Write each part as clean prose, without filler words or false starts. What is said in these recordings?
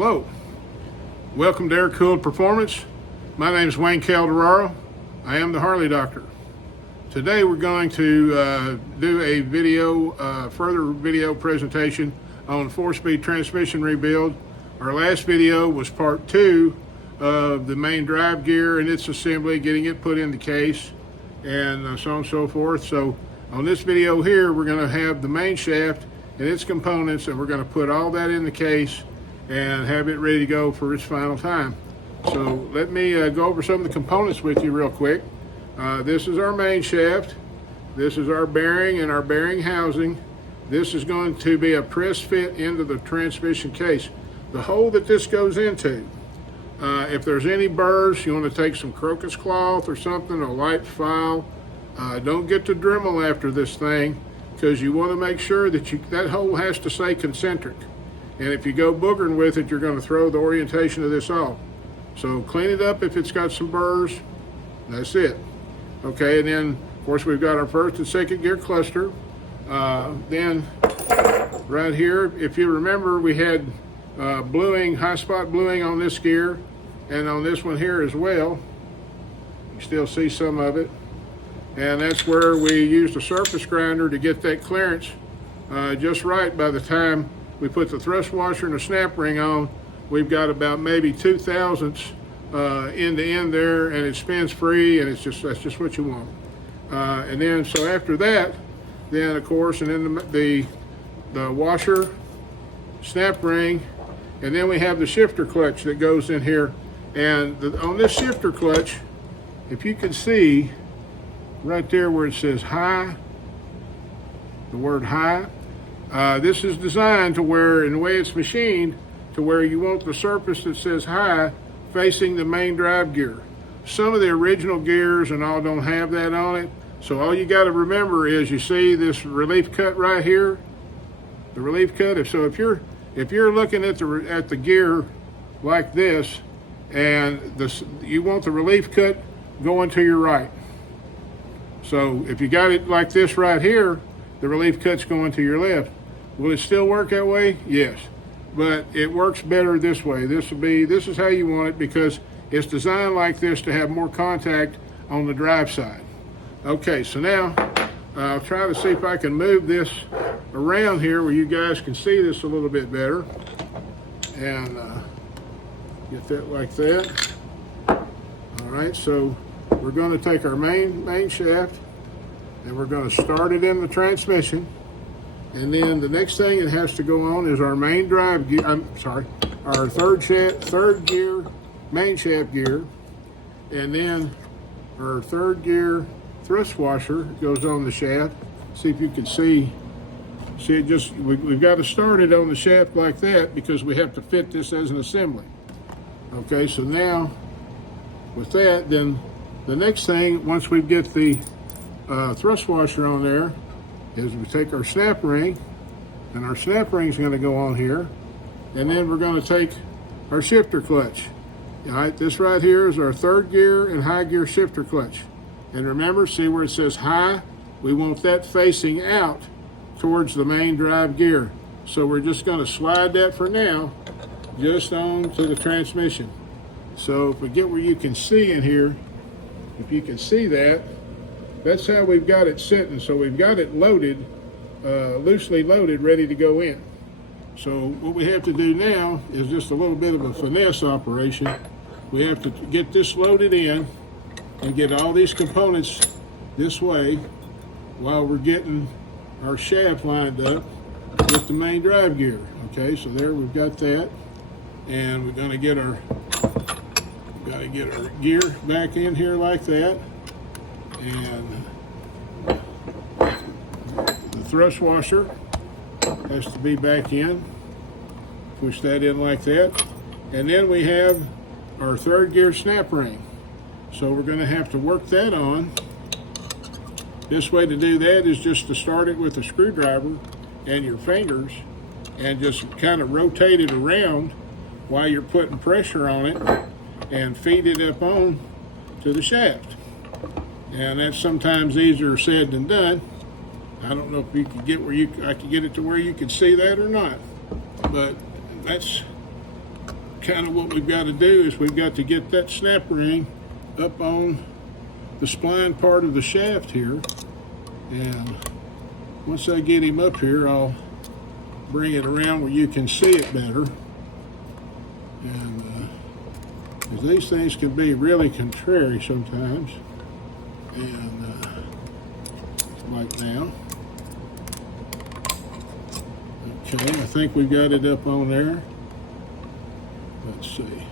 Hello, welcome to Air Cooled Performance. My name is Wayne Calderaro. I am the Harley Doctor. Today we're going to do a further video presentation on 4-speed transmission rebuild. Our last video was part 2 of the main drive gear and its assembly, getting it put in the case, and so on and so forth. So on this video here, we're going to have the main shaft and its components, and we're going to put all that in the case and have it ready to go for its final time. So let me go over some of the components with you real quick. This is our main shaft. This is our bearing and our bearing housing. This is going to be a press fit into the transmission case. The hole that this goes into, if there's any burrs, you want to take some crocus cloth or something, a light file. Don't get to Dremel after this thing, because you want to make sure that that hole has to stay concentric. And if you go boogering with it, you're going to throw the orientation of this off. So clean it up if it's got some burrs. That's it. Okay, and then of course we've got our first and second gear cluster. Then right here, if you remember, we had bluing, high spot bluing on this gear and on this one here as well. You still see some of it. And that's where we used a surface grinder to get that clearance just right. By the time we put the thrust washer and the snap ring on, we've got about maybe 2/1000 end to end there, and it spins free, and that's just what you want. And then so after that, then of course, and then the washer, snap ring, and then we have the shifter clutch that goes in here. And on this shifter clutch, if you can see right there where it says high, the word high, this is designed to where, in the way it's machined, to where you want the surface that says high facing the main drive gear. Some of the original gears and all don't have that on it. So all you got to remember is, you see this relief cut right here, the relief cut. If you're looking at the gear like this, and you want the relief cut going to your right. So if you got it like this right here, the relief cut's going to your left. Will it still work that way? Yes, but it works better this way. This is how you want it, because it's designed like this to have more contact on the drive side. Okay, so now I'll try to see if I can move this around here where you guys can see this a little bit better, and get that like that. All right, so we're going to take our main shaft and we're going to start it in the transmission. And then the next thing it has to go on is our main drive gear, our third gear main shaft gear. And then our third gear thrust washer goes on the shaft. See if you can see it. We've got to start it on the shaft like that, because we have to fit this as an assembly. Okay, so now with that, then the next thing, once we get the thrust washer on there, is we take our snap ring, and our snap ring is going to go on here, and then we're going to take our shifter clutch. All right, this right here is our third gear and high gear shifter clutch. And remember, see where it says high? We want that facing out towards the main drive gear. So we're just going to slide that for now just on to the transmission. So if we get where you can see in here, if you can see that, that's how we've got it sitting. So we've got it loaded, loosely loaded, ready to go in. So what we have to do now is just a little bit of a finesse operation. We have to get this loaded in and get all these components this way while we're getting our shaft lined up with the main drive gear. Okay, so there we've got that. And we're going to get our gear back in here like that. And the thrust washer has to be back in. Push that in like that. And then we have our third gear snap ring. So we're going to have to work that on. This way to do that is just to start it with a screwdriver and your fingers, and just kind of rotate it around while you're putting pressure on it, and feed it up on to the shaft. And that's sometimes easier said than done. I don't know if you could get I could get it to where you could see that or not, but that's kind of what we've got to do is we've got to get that snap ring up on the spline part of the shaft here. And once I get him up here, I'll bring it around where you can see it better. And 'cause these things can be really contrary sometimes. And like now. Okay, I think we got it up on there. Let's see.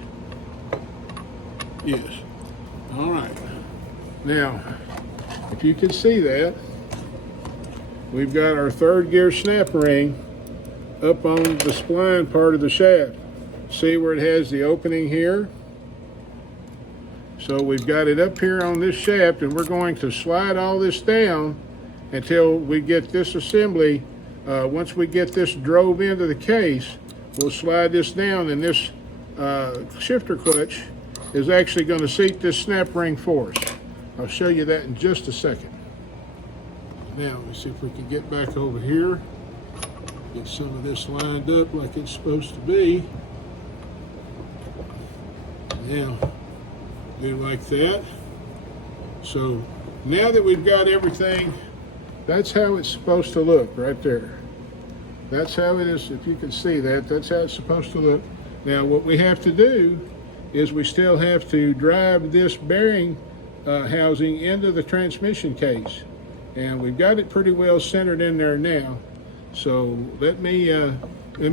Yes. All right. Now, if you can see that, we've got our third gear snap ring up on the spline part of the shaft. See where it has the opening here? So we've got it up here on this shaft, and we're going to slide all this down until we get this assembly. Once we get this drove into the case, we'll slide this down, and this shifter clutch is actually going to seat this snap ring for us. I'll show you that in just a second. Now, let's see if we can get back over here, get some of this lined up like it's supposed to be. Now, do like that. So now that we've got everything, that's how it's supposed to look right there. That's how it is. If you can see that, that's how it's supposed to look. Now what we have to do is we still have to drive this bearing housing into the transmission case. And we've got it pretty well centered in there now. So let me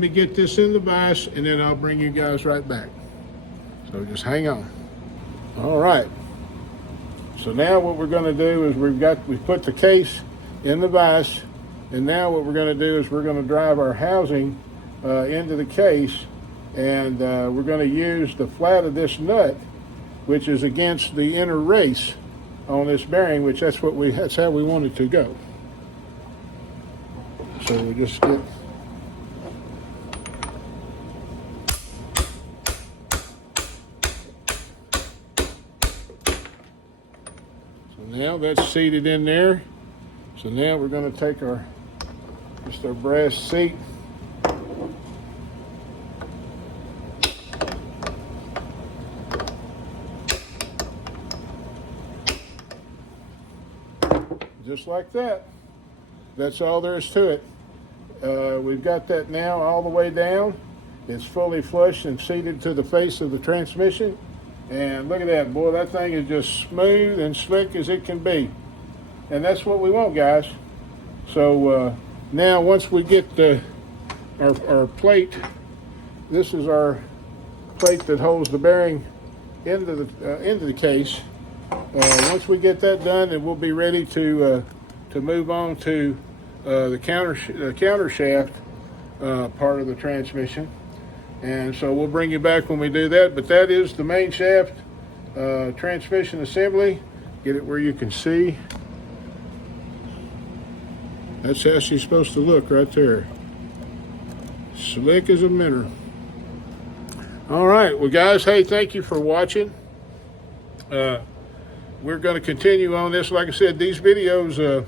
get this in the vise, and then I'll bring you guys right back. So just hang on. All right. So now what we're going to do is we've put the case in the vise, and now what we're going to do is we're going to drive our housing into the case, and we're going to use the flat of this nut, which is against the inner race on this bearing, which that's how we want it to go. So we just get now that's seated in there. So now we're going to take our brass seat, just like that. That's all there is to it. We've got that now all the way down. It's fully flush and seated to the face of the transmission. And look at that, boy, that thing is just smooth and slick as it can be. And that's what we want, guys. So now once we get our plate, this is our plate that holds the bearing into the case. Once we get that done, then we'll be ready to move on to the counter shaft part of the transmission. And so we'll bring you back when we do that. But that is the main shaft transmission assembly. Get it where you can see. That's how she's supposed to look right there. Slick as a minnow. All right, well guys, hey, thank you for watching. We're going to continue on this. Like I said, these videos,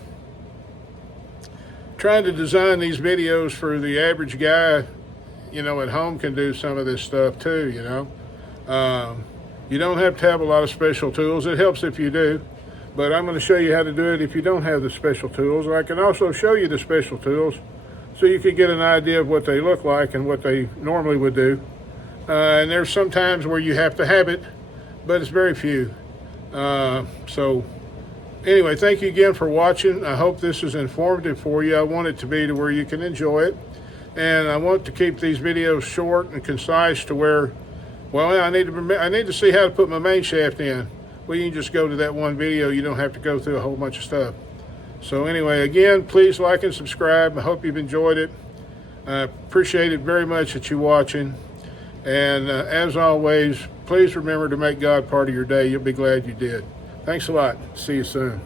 trying to design these videos for the average guy, you know, at home can do some of this stuff too, you know. You don't have to have a lot of special tools. It helps if you do. But I'm going to show you how to do it if you don't have the special tools. I can also show you the special tools so you can get an idea of what they look like and what they normally would do. And there's some times where you have to have it, but it's very few. So anyway, thank you again for watching. I hope this is informative for you. I want it to be to where you can enjoy it. And I want to keep these videos short and concise to where, well, I need to see how to put my main shaft in. Well, you can just go to that one video. You don't have to go through a whole bunch of stuff. So anyway, again, please like and subscribe. I hope you've enjoyed it. I appreciate it very much that you're watching. And as always, please remember to make God part of your day. You'll be glad you did. Thanks a lot. See you soon.